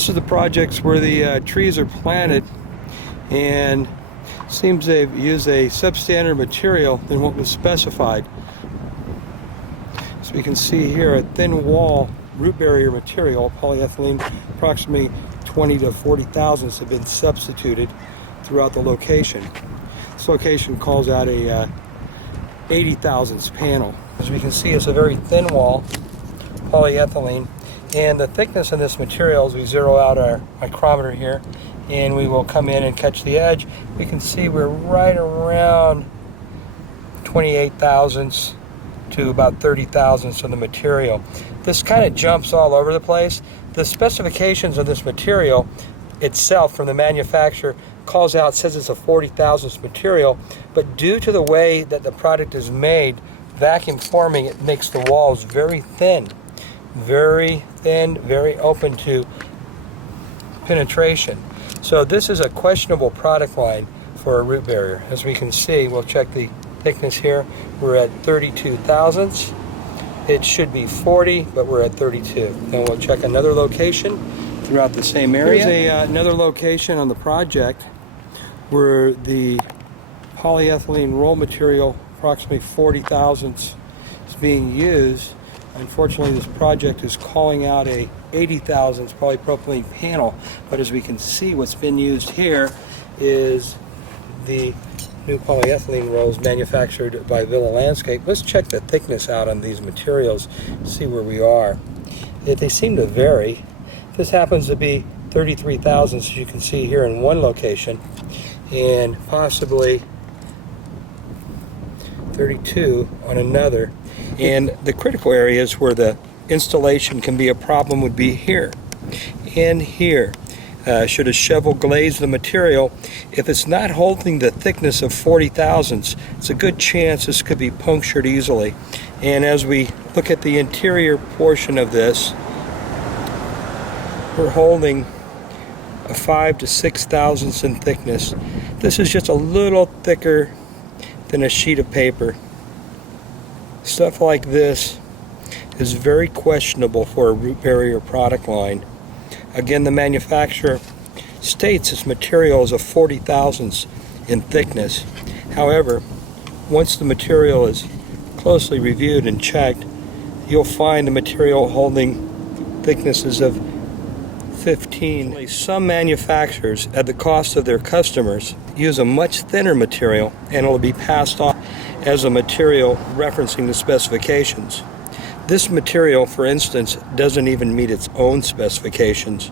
This is the projects where the trees are planted, and seems they've used a substandard material than what was specified. So we can see here a thin wall root barrier material, polyethylene, approximately 20 to 40 thousandths have been substituted throughout the location. This location calls out a 80 thousandths panel. As we can see, it's a very thin wall, polyethylene, and the thickness of this material, as we zero out our micrometer here, and we will come in and catch the edge, we can see we're right around 28 thousandths to about 30 thousandths of the material. This kind of jumps all over the place. The specifications of this material itself from the manufacturer calls out, says it's a 40 thousandths material, but due to the way that the product is made, vacuum forming, it makes the walls very thin, very open to penetration. So this is a questionable product line for a root barrier. As we can see, we'll check the thickness here. We're at 32 thousandths. It should be 40, but we're at 32. Then we'll check another location throughout the same area. Here's another location on the project where the polyethylene roll material, approximately 40 thousandths, is being used. Unfortunately, this project is calling out a 80 thousandths polypropylene panel, but as we can see, what's been used here is the new polyethylene rolls manufactured by Villa Landscape. Let's check the thickness out on these materials, see where we are. They seem to vary. This happens to be 33 thousandths, as you can see here in one location, and possibly 32 on another. And the critical areas where the installation can be a problem would be here and here. Should a shovel glaze the material, if it's not holding the thickness of 40 thousandths, it's a good chance this could be punctured easily. And as we look at the interior portion of this, we're holding a 5 to 6 thousandths in thickness. This is just a little thicker than a sheet of paper. Stuff like this is very questionable for a root barrier product line. Again, the manufacturer states this material is a 40 thousandths in thickness. However, once the material is closely reviewed and checked, you'll find the material holding thicknesses of 15. Some manufacturers, at the cost of their customers, use a much thinner material, and it will be passed off as a material referencing the specifications. This material, for instance, doesn't even meet its own specifications.